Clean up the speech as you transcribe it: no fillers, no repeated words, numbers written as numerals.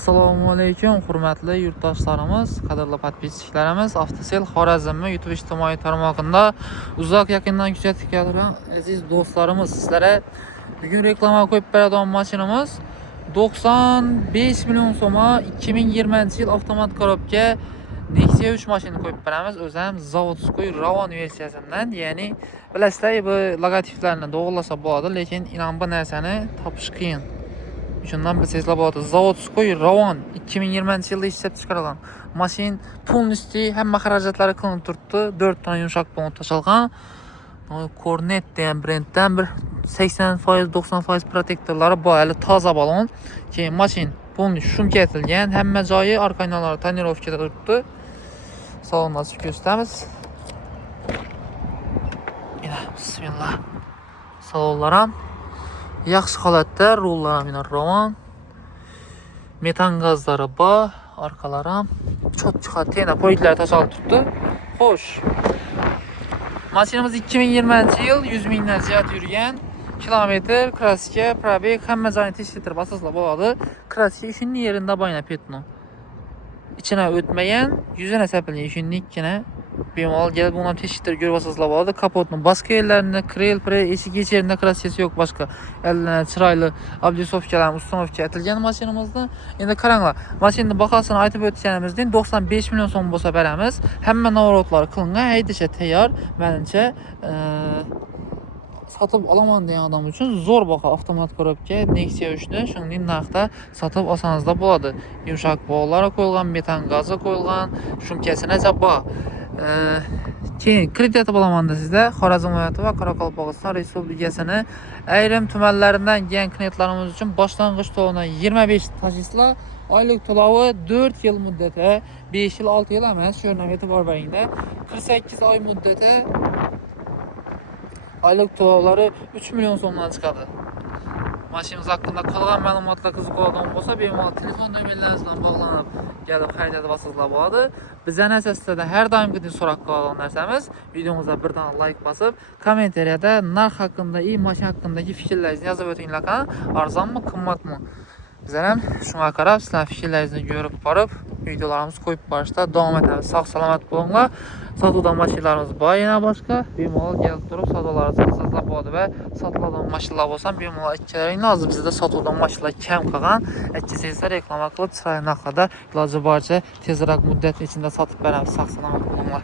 Assalomu alaykum, hurmatli yurtdoshlarimiz, qadrli podpischilarimiz. Avtosel Xorazmni YouTube ijtimoiy tarmog'ida uzoq yaqindan kuzatib kelgan aziz do'stlarimiz, sizlarga bugun reklama qo'yib beradigan mashinamiz 95 million so'mga 2020 yil avtomat korobka Nexia 3 mashina qo'yib beramiz. O'zim zavodskoy Ravon versiyasidan, ya'ni bilasizlar, bu logotiplarni to'g'rilasa bo'ladi, lekin inan bu narsani topish qiyin. Shundan bilsangizlar bo'ladi. Zavodskoy Ravon 2020 yilda ishlab chiqarilgan. Mashin полностью hamma xarajatlari qilinib turibdi. 4 ta yumshoq bont tashalgan. Cornet degan brenddan bir 80% 90% protektorlari bor, hali toza balon. Keyin mashin полностью shumka etilgan, hamma joyi orqanalari tonirovkada turibdi. Salonni ochib ko'rsatamiz. Bismillah. Salonlar ham yaxshi holatda, rullar ham Ravon. Metan gazlari bor, orqalari ham cho'tchiqa tena poyitlar tashalib turibdi. Xo'sh. Mashinamiz 2020 yil 100 mingdan ziyod yurgan. Kilometr, kraska, probeg hamma joyini tekshirib asosla bo'ladi. Kraska ishini yerida bo'yna petno. İçine o'tmagan, yuzini sapilgan ishini ikkina bemalol kelib uni tekshirib ko'rib asosla bo'ladi. Kapotning boshqa yerlarini, krel, eshik yechirida kraskasi yo'q, boshqa chiroyli oblisovkalar, ustanovka etilgan mashinamizda. Endi qaranglar, mashinaning bahosini aytib o'tganimizdan 95 million so'm bo'lsa beramiz. Hamma navrotlar qilingan, haydashga tayyor. Menimcha sotib olaman degan odam uchun zo'r baho avtomat korobka Nexia 3 ni shunday narxda sotib olsangiz bo'ladi. Yumshoq bog'lari qo'yilgan, metan gazi qo'yilgan, shumkasini jabbo. Keyin kredit bo'lamanda sizda Xorazm viloyati va Qoraqalpog'iston Respublikasini ayrim tumanlaridan kelgan klientlarimiz uchun boshlang'ich to'lovni 25 tashxislar, oylik to'lovi 4 yil muddati, 5 yil 6 yil emas, shu yerdan e'tibor beringlar. 48 oy muddati aylık to'lovlari 3 million so'mdan chiqadi. Mashinamiz haqida qolgan ma'lumotlar qiziqadigan bo'lsa, bemalol telefon nomerlaringiz bilan bog'lanib, kelib haydab olsangiz bo'ladi. Bizdan asosida har doimgidek so'roq qiladigan narsamiz, videomizga birdan like bosib, kommentariyada narx haqida, mashina haqidagi fikrlaringizni yozib o'tinglar. Arzonmi, qimmatmi? Bizlar ham shunga qarab, sizlar fikrlaringizni ko'rib borib, videolarimiz qo'yib borishda davom etamiz. Sog' salomat bo'linglar. Sotuvdan mashinalarimiz bor, yana boshqa bemalol kelib turib savdolaringizni qilsangiz bo'ladi va sotiladigan mashinalar bo'lsa bemalol aytganlaring lozim. Bizda sotuvdan mashinalar kam qolgan. Aytsangiz reklama qilib, chiroyli narxlarda iloji boricha tezroq muddat ichida sotib beramiz. Sog' salomat bo'linglar.